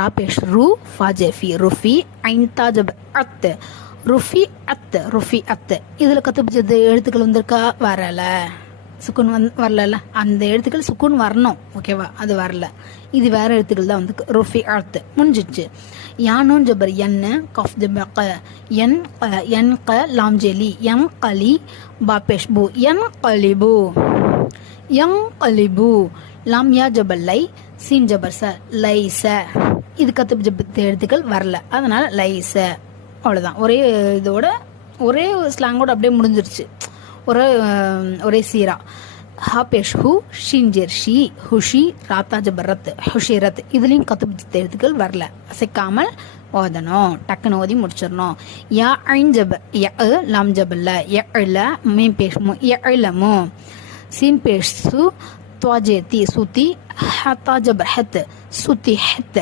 ராபேஷ் ரூ ஃபாஜெஃபி ருஃபி ஐந்தாஜப் அத் ருஃபி அத் ருஃபி அத் இதில் கற்றுப்பிச்சது எழுத்துக்கள் வந்திருக்கா? வரல. சுக்குன் வந் வரல அந்த எழுத்துக்கள் சுக்குன் வரணும் ஓகேவா? அது வரல. இது வேற எழுத்துக்கள் தான் வந்து ருஃபி அத்து. முடிஞ்சிச்சு. யானும் ஜபர் என் கஃப் ஜப க. என் க என் க லாம்ஜெலி. என் கலி பாபேஷ் பூ. என் கலிபு யங் அலிபு. லாம் யா ஜபர் லை சீன் ஜபர் ச லைச இது கத்து ஜபத்து எழுத்துக்கள் வரல. அதனால லைச அவ்வளோதான் ஒரே இதோட ஒரே ஸ்லாங்கோட அப்படியே முடிஞ்சிருச்சு. ஒரே ஒரே சீரா. ஹாபேஷ் ஹூ ஷின்ஜெர் ஷி ஹுஷி ராத்தா ஜபரத் ஹுஷிரத் இதுலேயும் கத்து எழுத்துக்கள் வரல. அசைக்காமல் ஓதணும். டக்குன்னு ஓதி முடிச்சிடணும். யா ஐன் ய லாம் ஜபல்ல ய இல்லை மீன் பேஷ்மு ய இலமு சீன் பேஷ் சு துவாஜேத்தி சுத்தி ஹத்தா ஜபர் ஹத் சுத்தி ஹத்